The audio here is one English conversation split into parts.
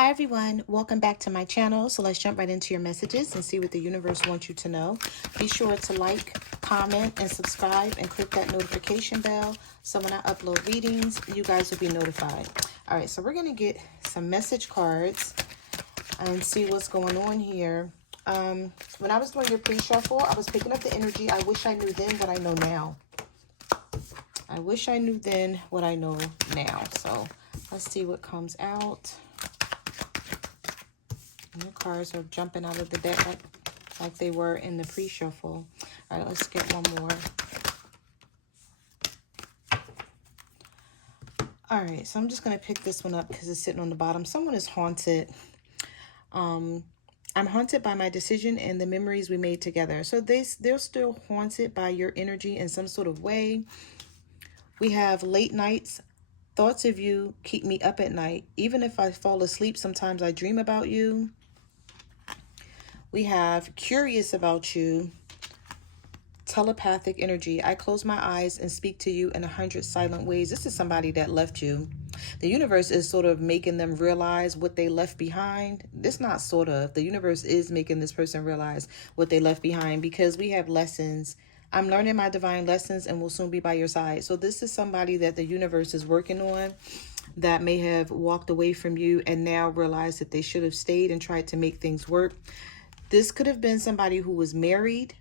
Hi everyone, welcome back to my channel. So let's jump right into your messages and see what the universe wants you to know. Be sure to like, comment, and subscribe and click that notification bell so when I upload readings, you guys will be notified. All right, so we're going to get some message cards and see what's going on here. When I was doing your pre-shuffle, I was picking up the energy. I wish I knew then what I know now. I wish I knew then what I know now. So let's see what comes out. And the cards are jumping out of the deck like they were in the pre-shuffle. All right, let's get one more. All right, so I'm just going to pick this one up because it's sitting on the bottom. Someone is haunted. I'm haunted by my decision and the memories we made together. So they're still haunted by your energy in some sort of way. We have late nights. Thoughts of you keep me up at night. Even if I fall asleep, sometimes I dream about you. We have curious about you, telepathic energy. I close my eyes and speak to you in 100 silent ways. This is somebody that left you. The universe is sort of making them realize what they left behind. This not sort of. The universe is making this person realize what they left behind because we have lessons. I'm learning my divine lessons and will soon be by your side. So this is somebody that the universe is working on that may have walked away from you and now realize that they should have stayed and tried to make things work. This could have been somebody who was married,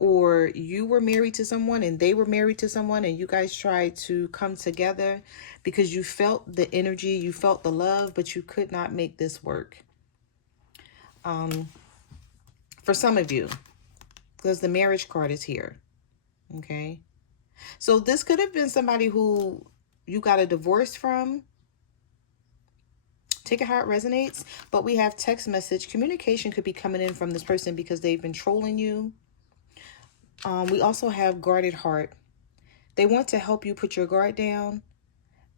or you were married to someone and they were married to someone and you guys tried to come together because you felt the energy, you felt the love, but you could not make this work. For some of you, because the marriage card is here. Okay. So this could have been somebody who you got a divorce from. Take it how it resonates. But we have text message. Communication could be coming in from this person because they've been trolling you. We also have guarded heart. They want to help you put your guard down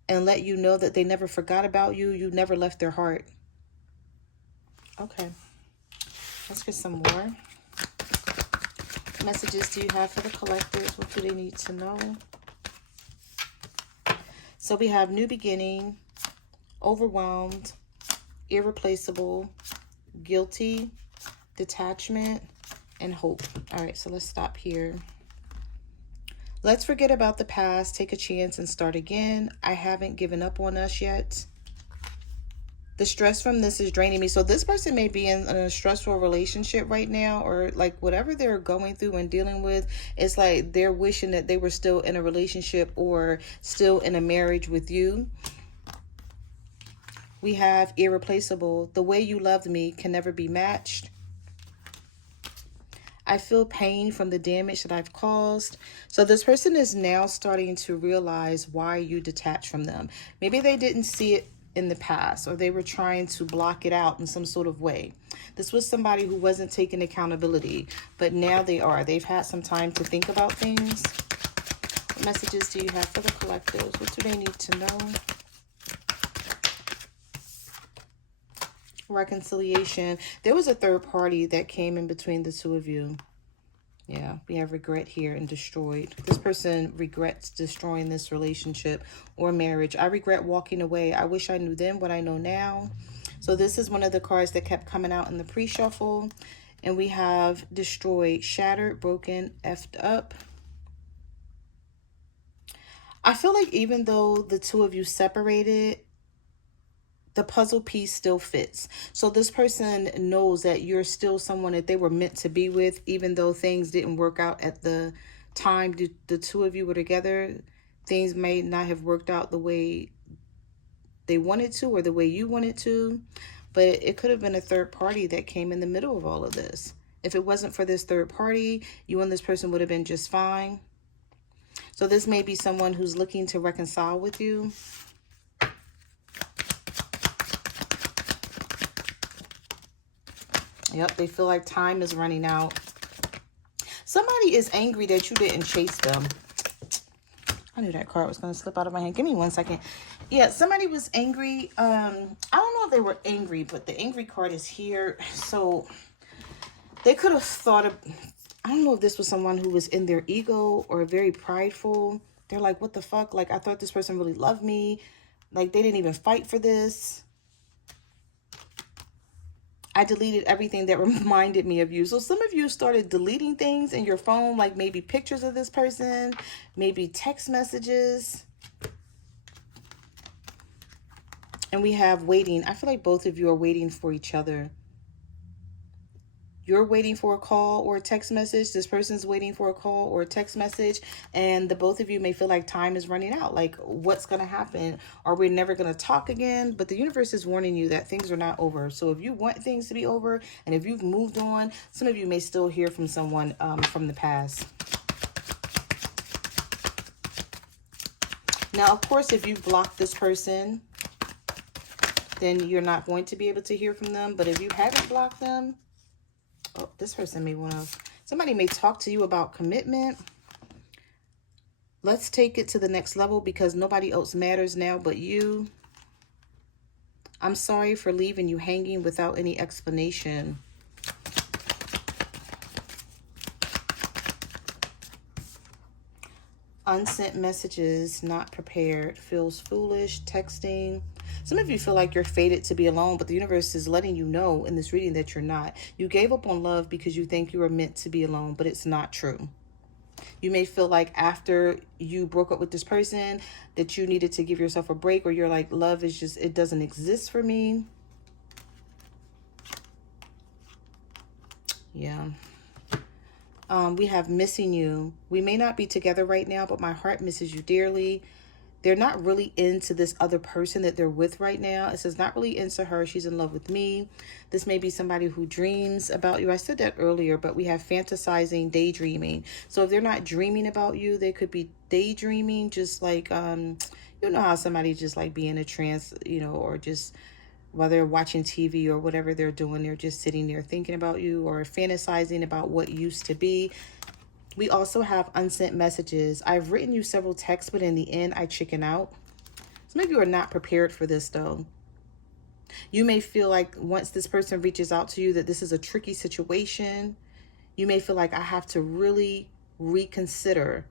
and let you know that they never forgot about you. You never left their heart. Okay. Let's get some more. Messages do you have for the collectors? What do they need to know? So we have new beginning, overwhelmed, irreplaceable, guilty, detachment, and hope. All right, so let's stop here. Let's forget about the past, take a chance and start again. I haven't given up on us yet. The stress from this is draining me. So this person may be in a stressful relationship right now, or like whatever they're going through and dealing with, it's like they're wishing that they were still in a relationship or still in a marriage with you. We have irreplaceable. The way you loved me can never be matched. I feel pain from the damage that I've caused. So this person is now starting to realize why you detached from them. Maybe they didn't see it in the past, or they were trying to block it out in some sort of way. This was somebody who wasn't taking accountability, but now they are. They've had some time to think about things. What messages do you have for the collectives? What do they need to know? Reconciliation. There was a third party that came in between the two of you. Yeah, we have regret here and destroyed. This person regrets destroying this relationship or marriage. I regret walking away. I wish I knew then what I know now. So this is one of the cards that kept coming out in the pre-shuffle. And we have destroyed, shattered, broken, effed up. I feel like even though the two of you separated, the puzzle piece still fits. So this person knows that you're still someone that they were meant to be with, even though things didn't work out at the time the two of you were together. Things may not have worked out the way they wanted to or the way you wanted to, but it could have been a third party that came in the middle of all of this. If it wasn't for this third party, you and this person would have been just fine. So this may be someone who's looking to reconcile with you. Yep, they feel like time is running out. Somebody is angry that you didn't chase them. I knew that card was going to slip out of my hand. Give me 1 second. Yeah, somebody was angry. I don't know if they were angry, but the angry card is here. So they could have thought of, I don't know if this was someone who was in their ego or very prideful. They're like, what the fuck? Like, I thought this person really loved me. Like, they didn't even fight for this. I deleted everything that reminded me of you. So some of you started deleting things in your phone, like maybe pictures of this person, maybe text messages. And we have waiting. I feel like both of you are waiting for each other. You're waiting for a call or a text message. This person's waiting for a call or a text message. And the both of you may feel like time is running out. Like, what's going to happen? Are we never going to talk again? But the universe is warning you that things are not over. So if you want things to be over and if you've moved on, some of you may still hear from someone from the past. Now, of course, if you block this person, then you're not going to be able to hear from them. But if you haven't blocked them, oh, this person may want to, somebody may talk to you about commitment. Let's take it to the next level because nobody else matters now but you. I'm sorry for leaving you hanging without any explanation. Unsent messages, not prepared, feels foolish, texting. Some of you feel like you're fated to be alone, but the universe is letting you know in this reading that you're not. You gave up on love because you think you are meant to be alone, but it's not true. You may feel like after you broke up with this person that you needed to give yourself a break, or you're like, love is just, it doesn't exist for me. Yeah. We have missing you. We may not be together right now, but my heart misses you dearly. They're not really into this other person that they're with right now. It says not really into her. She's in love with me. This may be somebody who dreams about you. I said that earlier, but we have fantasizing, daydreaming. So if they're not dreaming about you, they could be daydreaming, just like, you know how somebody just like be in a trance, you know, or just while they're watching TV or whatever they're doing, they're just sitting there thinking about you or fantasizing about what used to be. We also have unsent messages. I've written you several texts, but in the end, I chicken out. Some of you are not prepared for this, though. You may feel like once this person reaches out to you that this is a tricky situation. You may feel like I have to really reconsider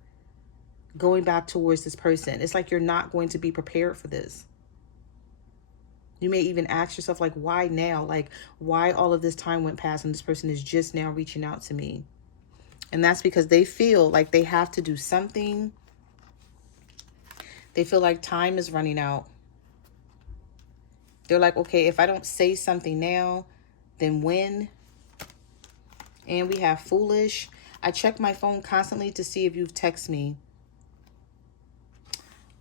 going back towards this person. It's like you're not going to be prepared for this. You may even ask yourself, like, why now? Like, why all of this time went past and this person is just now reaching out to me? And that's because they feel like they have to do something. They feel like time is running out. They're like, okay, if I don't say something now, then when? And we have foolish. I check my phone constantly to see if you've texted me.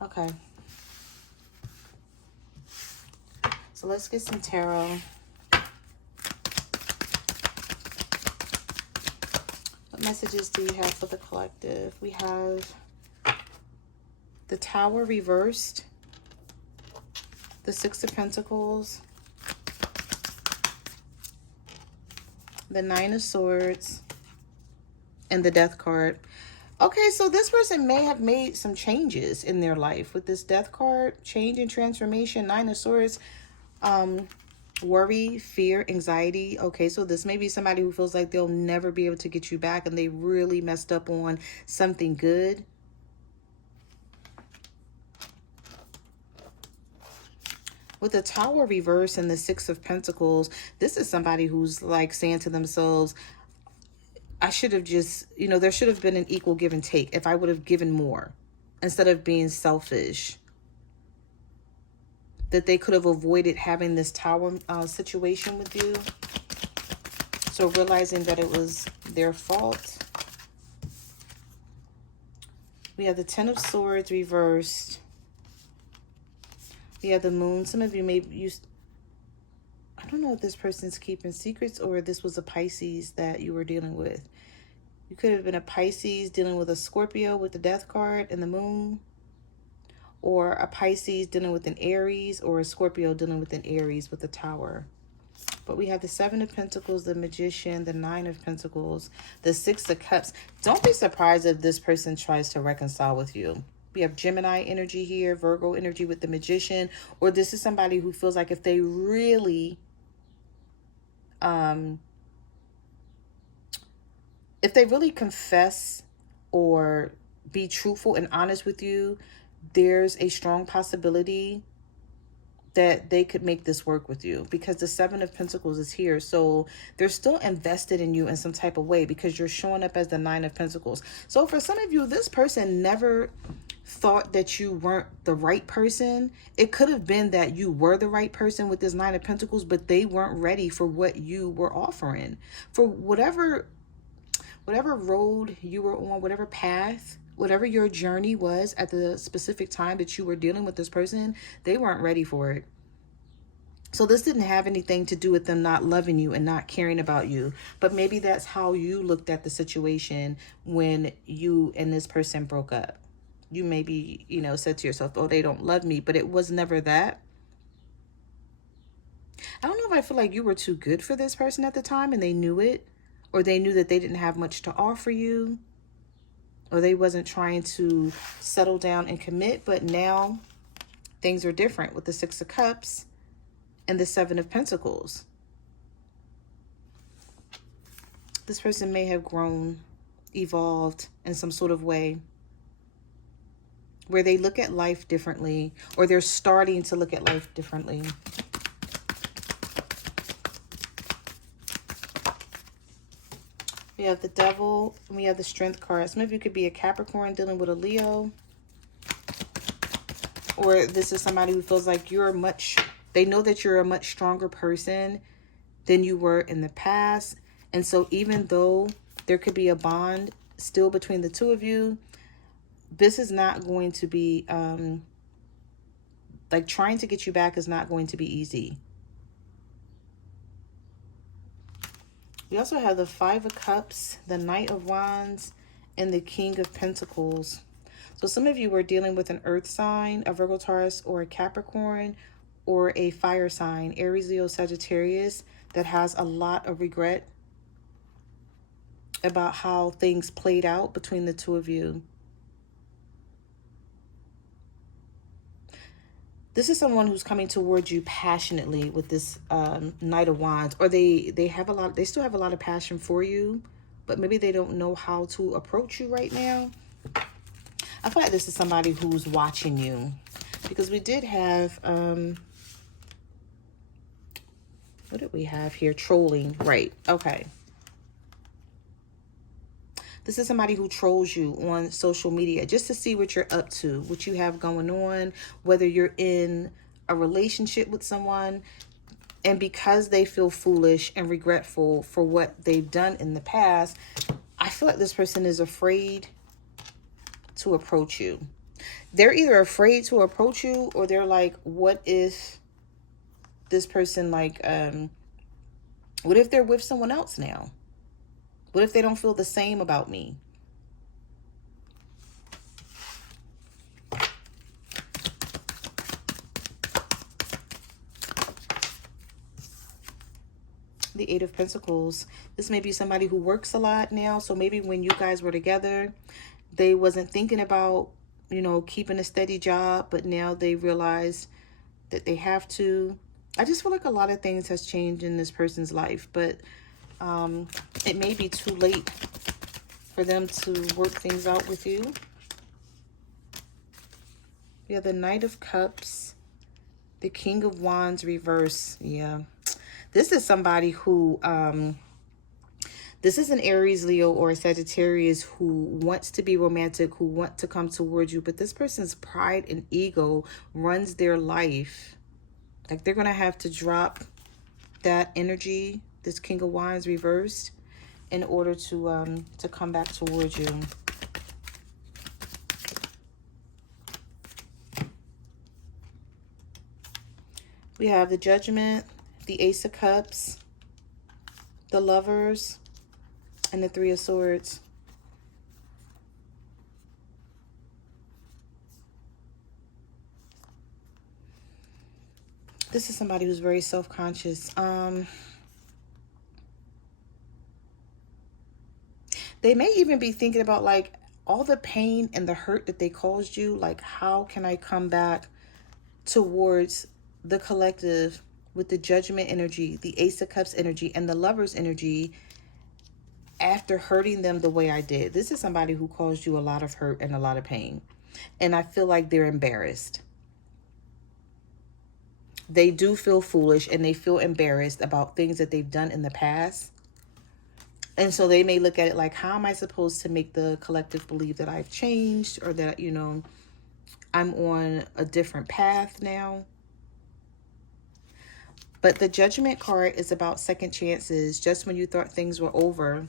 Okay. So let's get some tarot. What messages do you have for the collective? We have the Tower reversed, the Six of Pentacles, the Nine of Swords, and the Death card. Okay, so this person may have made some changes in their life with this Death card, change and transformation, Nine of Swords. Worry, fear, anxiety. Okay, so this may be somebody who feels like they'll never be able to get you back and they really messed up on something good. With the Tower reverse and the Six of Pentacles, this is somebody who's like saying to themselves, I should have just, you know, there should have been an equal give and take if I would have given more instead of being selfish. That they could have avoided having this Tower situation with you. So realizing that it was their fault. We have the Ten of Swords reversed. We have the Moon. Some of you may use, I don't know if this person's keeping secrets or this was a Pisces that you were dealing with. You could have been a Pisces dealing with a Scorpio with the Death card and the Moon. Or a Pisces dealing with an Aries, or a Scorpio dealing with an Aries with the Tower. But we have the Seven of Pentacles, the Magician, the Nine of Pentacles, the Six of Cups. Don't be surprised if this person tries to reconcile with you. We have Gemini energy here, Virgo energy with the Magician, or this is somebody who feels like if they really, confess or be truthful and honest with you, there's a strong possibility that they could make this work with you, because the Seven of Pentacles is here. So they're still invested in you in some type of way, because you're showing up as the Nine of Pentacles. So for some of you, this person never thought that you weren't the right person. It could have been that you were the right person with this Nine of Pentacles, but they weren't ready for what you were offering. For whatever road you were on, whatever path, whatever your journey was at the specific time that you were dealing with this person, they weren't ready for it. So this didn't have anything to do with them not loving you and not caring about you. But maybe that's how you looked at the situation when you and this person broke up. You maybe, you know, said to yourself, oh, they don't love me. But it was never that. I don't know if I feel like you were too good for this person at the time and they knew it. Or they knew that they didn't have much to offer you. Or they wasn't trying to settle down and commit. But now things are different with the Six of Cups and the Seven of Pentacles. This person may have grown, evolved in some sort of way, where they look at life differently, or they're starting to look at life differently. We have the Devil, and we have the Strength card. Some of you could be a Capricorn dealing with a Leo. Or this is somebody who feels like they know that you're a much stronger person than you were in the past. And so even though there could be a bond still between the two of you, this is not going to be, like trying to get you back is not going to be easy. We also have the Five of Cups, the Knight of Wands, and the King of Pentacles. So some of you were dealing with an earth sign, a Virgo, Taurus, or a Capricorn, or a fire sign, Aries, Leo, Sagittarius, that has a lot of regret about how things played out between the two of you. This is someone who's coming towards you passionately with this Knight of Wands, or they still have a lot of passion for you, but maybe they don't know how to approach you right now. I feel like this is somebody who's watching you, because we did have, what did we have here? Trolling, right? Okay. This is somebody who trolls you on social media just to see what you're up to, what you have going on, whether you're in a relationship with someone. And because they feel foolish and regretful for what they've done in the past, I feel like this person is afraid to approach you. They're either afraid to approach you, or they're like, what if this person, like, what if they're with someone else now? What if they don't feel the same about me? The Eight of Pentacles. This may be somebody who works a lot now. So maybe when you guys were together, they wasn't thinking about, you know, keeping a steady job, but now they realize that they have to. I just feel like a lot of things has changed in this person's life, but it may be too late for them to work things out with you. We have the Knight of Cups, the King of Wands reverse. Yeah. This is somebody who, this is an Aries, Leo, or a Sagittarius who wants to be romantic, who want to come towards you, but this person's pride and ego runs their life. Like they're going to have to drop that energy, this King of Wands reversed, in order to come back towards you. We have the Judgment, the Ace of Cups, the Lovers, and the Three of Swords. This is somebody who's very self-conscious. They may even be thinking about like all the pain and the hurt that they caused you. Like, how can I come back towards the collective with the Judgment energy, the Ace of Cups energy, and the Lover's energy after hurting them the way I did? This is somebody who caused you a lot of hurt and a lot of pain. And I feel like they're embarrassed. They do feel foolish and they feel embarrassed about things that they've done in the past. And so they may look at it like, how am I supposed to make the collective believe that I've changed, or that, you know, I'm on a different path now? But the Judgment card is about second chances. Just when you thought things were over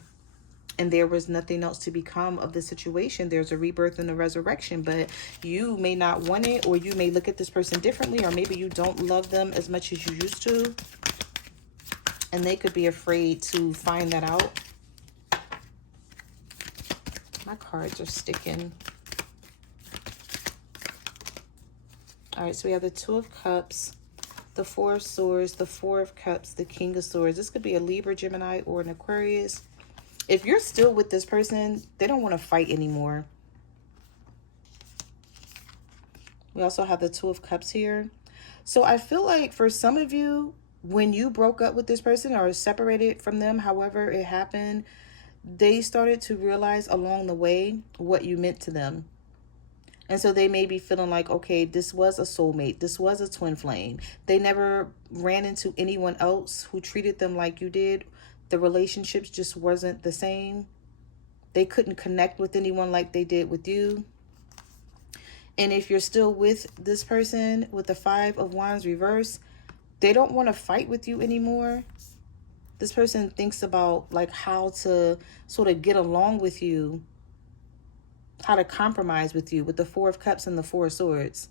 and there was nothing else to become of the situation, there's a rebirth and a resurrection. But you may not want it, or you may look at this person differently, or maybe you don't love them as much as you used to. And they could be afraid to find that out. My cards are sticking. All right, so we have the Two of Cups, the Four of Swords, the Four of Cups, the King of Swords. This could be a Libra, Gemini, or an Aquarius. If you're still with this person, they don't want to fight anymore. We also have the Two of Cups here. So I feel like for some of you, when you broke up with this person or separated from them, however it happened, they started to realize along the way what you meant to them. And so they may be feeling like, okay, this was a soulmate. This was a twin flame. They never ran into anyone else who treated them like you did. The relationships just wasn't the same. They couldn't connect with anyone like they did with you. And if you're still with this person with the Five of Wands reverse, they don't want to fight with you anymore. This person thinks about like how to sort of get along with you, how to compromise with you, with the Four of Cups and the Four of Swords.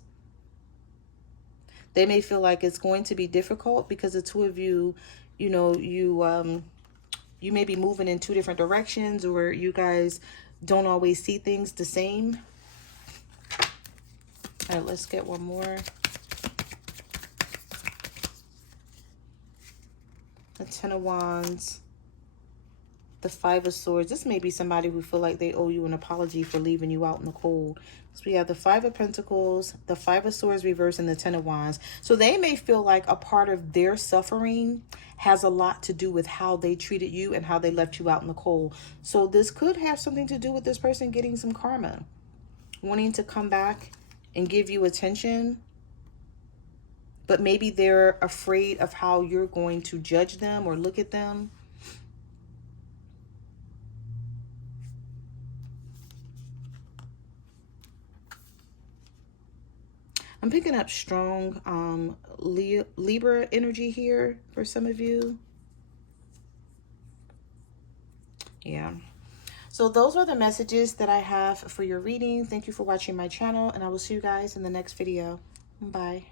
They may feel like it's going to be difficult because the two of you, you know, you may be moving in two different directions, or you guys don't always see things the same. All right, let's get one more. The Ten of Wands, the Five of Swords. This may be somebody who feel like they owe you an apology for leaving you out in the cold. So we have the Five of Pentacles, the Five of Swords reverse, and the Ten of Wands. So they may feel like a part of their suffering has a lot to do with how they treated you and how they left you out in the cold. So this could have something to do with this person getting some karma, wanting to come back and give you attention. But maybe they're afraid of how you're going to judge them or look at them. I'm picking up strong Libra energy here for some of you. Yeah. So those are the messages that I have for your reading. Thank you for watching my channel, and I will see you guys in the next video. Bye.